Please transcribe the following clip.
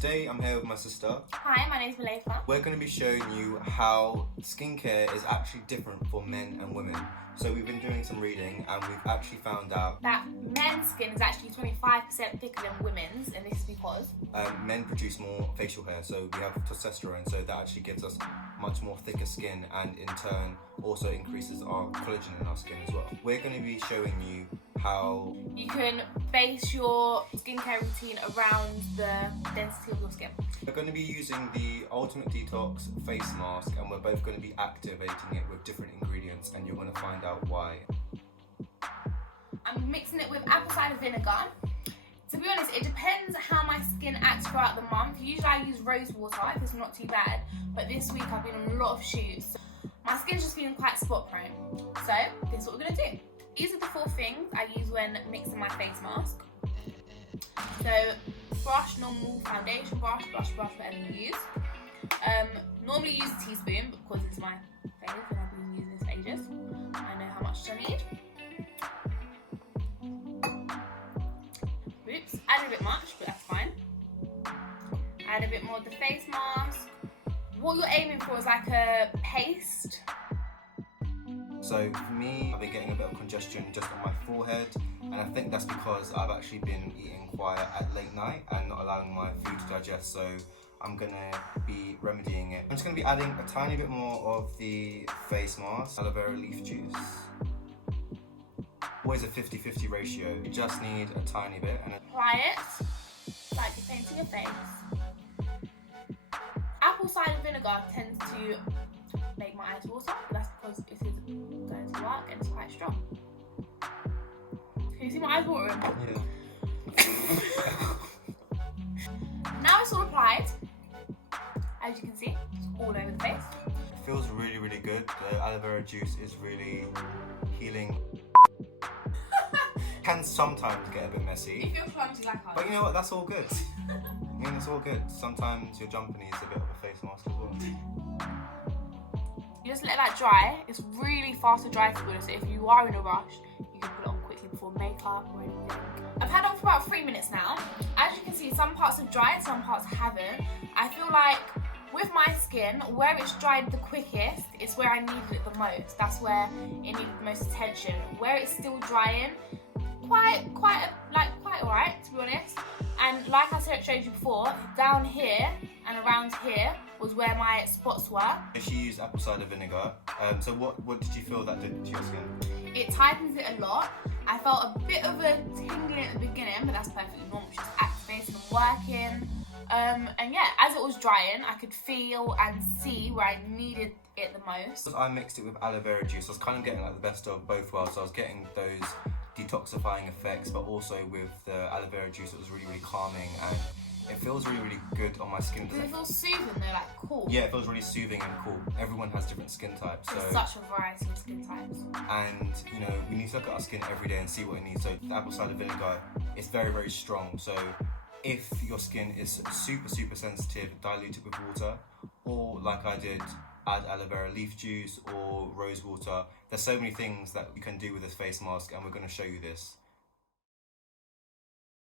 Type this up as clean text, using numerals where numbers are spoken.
today I'm here with my sister. Hi, my name's Malika. We're going to be showing you how skincare is actually different for men and women. So we've been doing some reading and we've actually found out that men's skin is actually 25% thicker than women's, and this is because men produce more facial hair, so we have testosterone, so that actually gives us much more thicker skin and in turn also increases our collagen in our skin as well. We're going to be showing you how you can base your skincare routine around the density of your skin. We're going to be using the Ultimate Detox face mask and we're both going to be activating it with different ingredients and you're going to find out why. I'm mixing it with apple cider vinegar. To be honest, it depends how my skin acts throughout the month. Usually I use rose water if it's not too bad, but this week I've been on a lot of shoots. My skin's just feeling quite spot prone. So this is what we're going to do. These are the 4 things I use when mixing my face mask. So brush, normal foundation brush, whatever you use. Normally use a teaspoon because it's my favourite and I've been using this for ages. I know how much I need. Oops, add a bit much, but that's fine. Add a bit more of the face mask. What you're aiming for is like a paste. So for me, I've been getting a bit of congestion just on my forehead, and I think that's because I've actually been eating quiet at late night and not allowing my food to digest, so I'm gonna be remedying it. I'm just gonna be adding a tiny bit more of the face mask, aloe vera leaf juice. Always a 50-50 ratio. You just need a tiny bit and apply it like you're painting your face. Apple cider vinegar tends to make my eyes water, but that's because it is going to work and it's quite strong. Can you see my eyes watering? Yeah. Now it's all applied. As you can see, it's all over the face. It feels really, really good. The aloe vera juice is really healing. Can sometimes get a bit messy. If you're clumsy like us. But you know what, that's all good. I mean, it's all good. Sometimes your jumper needs a bit of a face mask as well. You just let that dry. It's really fast to dry to be honest, so if you are in a rush, you can put it on quickly before makeup or anything. I've had it on for about 3 minutes now. As you can see, some parts have dried, some parts haven't. I feel like with my skin, where it's dried the quickest, it's where I needed it the most. That's where it needed the most attention. Where it's still drying, quite alright to be honest. And like I showed you before, down here and around here was where my spots were. She used apple cider vinegar. So what did you feel that did to your skin? It tightens it a lot. I felt a bit of a tingling at the beginning, but that's perfectly normal. She's activating and working. And yeah, as it was drying, I could feel and see where I needed it the most. I mixed it with aloe vera juice. I was kind of getting like the best of both worlds. So I was getting those detoxifying effects, but also with the aloe vera juice, it was really, really calming and it feels really, really good on my skin. Does it feel soothing though, like cool? Yeah, it feels really soothing and cool. Everyone has different skin types. There's such a variety of skin types. And, you know, we need to look at our skin every day and see what it needs. So the apple cider vinegar is very, very strong. So if your skin is super, super sensitive, dilute it with water, or like I did, add aloe vera leaf juice or rose water. There's so many things that you can do with this face mask and we're going to show you this.